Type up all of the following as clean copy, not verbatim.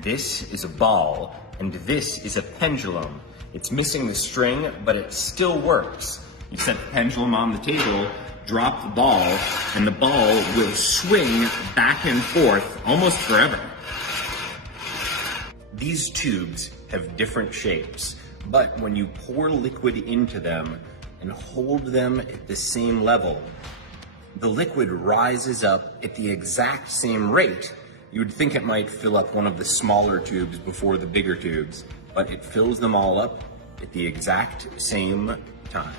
This is a ball, and this is a pendulum. It's missing the string, but it still works. You set the pendulum on the table, drop the ball, and the ball will swing back and forth almost forever. These tubes have different shapes, but when you pour liquid into them and hold them at the same level, the liquid rises up at the exact same rate. You would think it might fill up one of the smaller tubes before the bigger tubes, but it fills them all up at the exact same time.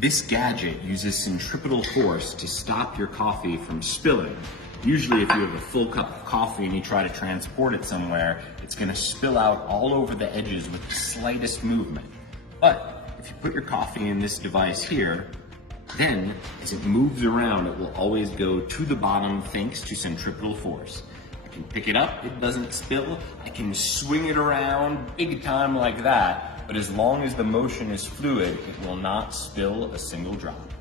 This gadget uses centripetal force to stop your coffee from spilling. Usually if you have a full cup of coffee and you try to transport it somewhere, it's gonna spill out all over the edges with the slightest movement. But if you put your coffee in this device here, then as it moves around, it will always go to the bottom thanks to centripetal force. I can pick it up, it doesn't spill. I can swing it around big time like that, but as long as the motion is fluid, it will not spill a single drop.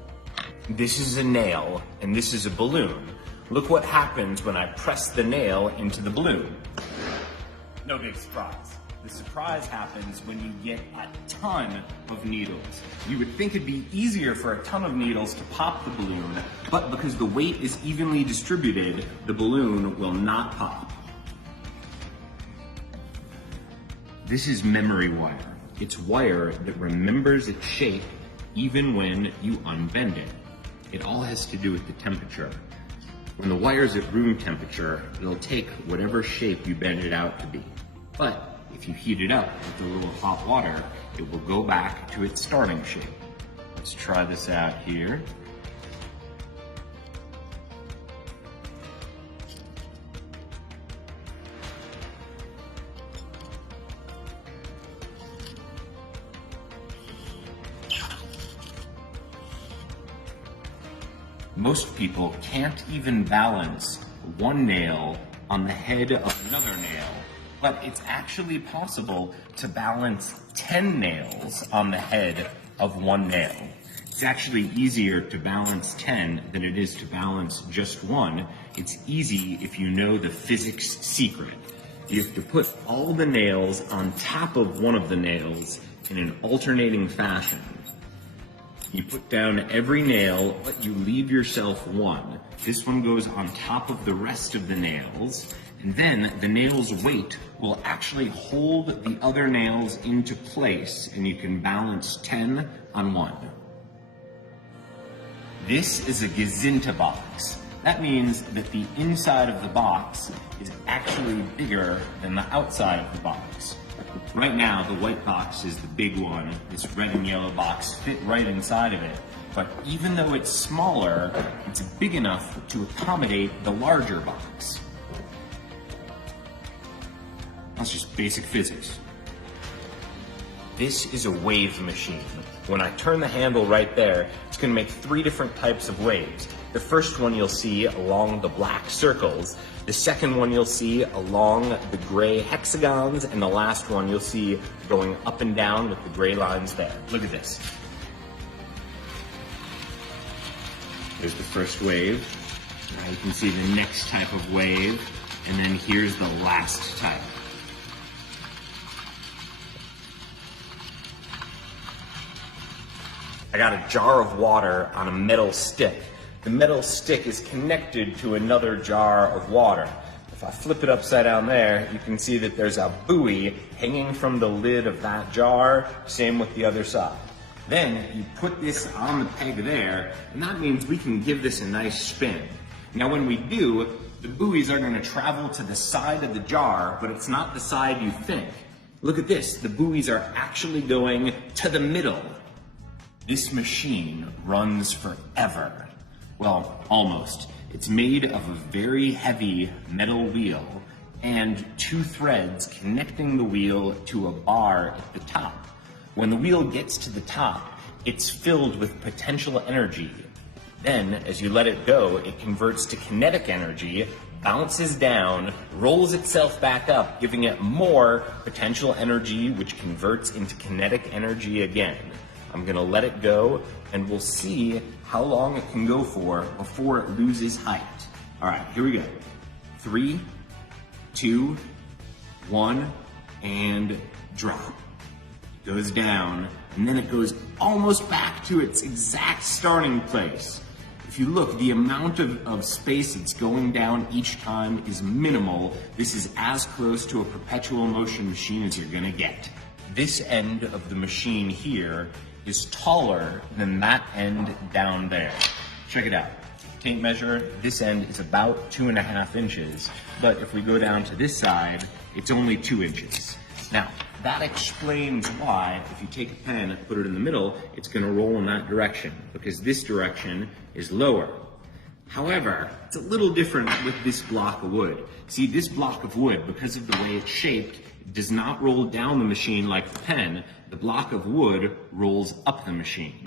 This is a nail, and this is a balloon. Look what happens when I press the nail into the balloon. No big surprise. The surprise happens when you get a ton of needles. You would think it'd be easier for a ton of needles to pop the balloon, but because the weight is evenly distributed, the balloon will not pop. This is memory wire. It's wire that remembers its shape even when you unbend it. It all has to do with the temperature. When the wire's at room temperature, it'll take whatever shape you bend it out to be. But if you heat it up with a little hot water, it will go back to its starting shape. Let's try this out here. Most people can't even balance one nail on the head of another nail, but it's actually possible to balance 10 nails on the head of one nail. It's actually easier to balance 10 than it is to balance just one. It's easy if you know the physics secret. You have to put all the nails on top of one of the nails in an alternating fashion. You put down every nail, but you leave yourself one. This one goes on top of the rest of the nails, and then the nail's weight will actually hold the other nails into place, and you can balance 10 on one. This is a Gazinta box. That means that the inside of the box is actually bigger than the outside of the box. Right now, the white box is the big one. This red and yellow box fit right inside of it. But even though it's smaller, it's big enough to accommodate the larger box. That's just basic physics. This is a wave machine. When I turn the handle right there, it's going to make 3 different types of waves. The first one you'll see along the black circles, the second one you'll see along the gray hexagons, and the last one you'll see going up and down with the gray lines there. Look at this. Here's the first wave. Now you can see the next type of wave, and then here's the last type. I got a jar of water on a metal stick. The metal stick is connected to another jar of water. If I flip it upside down there, you can see that there's a buoy hanging from the lid of that jar, same with the other side. Then you put this on the peg there, and that means we can give this a nice spin. Now when we do, the buoys are going to travel to the side of the jar, but it's not the side you think. Look at this, the buoys are actually going to the middle. This machine runs forever. Well, almost. It's made of a very heavy metal wheel and 2 threads connecting the wheel to a bar at the top. When the wheel gets to the top, it's filled with potential energy. Then, as you let it go, it converts to kinetic energy, bounces down, rolls itself back up, giving it more potential energy, which converts into kinetic energy again. I'm gonna let it go, and we'll see how long it can go for before it loses height. All right, here we go. 3, 2, One, and drop. It goes down, and then it goes almost back to its exact starting place. If you look, the amount of space that's going down each time is minimal. This is as close to a perpetual motion machine as you're gonna get. This end of the machine here is taller than that end down there. Check it out. Tape measure, this end is about 2.5 inches, but if we go down to this side, it's only 2 inches. Now, that explains why, if you take a pen and put it in the middle, it's gonna roll in that direction, because this direction is lower. However, it's a little different with this block of wood. See, this block of wood, because of the way it's shaped, does not roll down the machine like the pen. The block of wood rolls up the machine.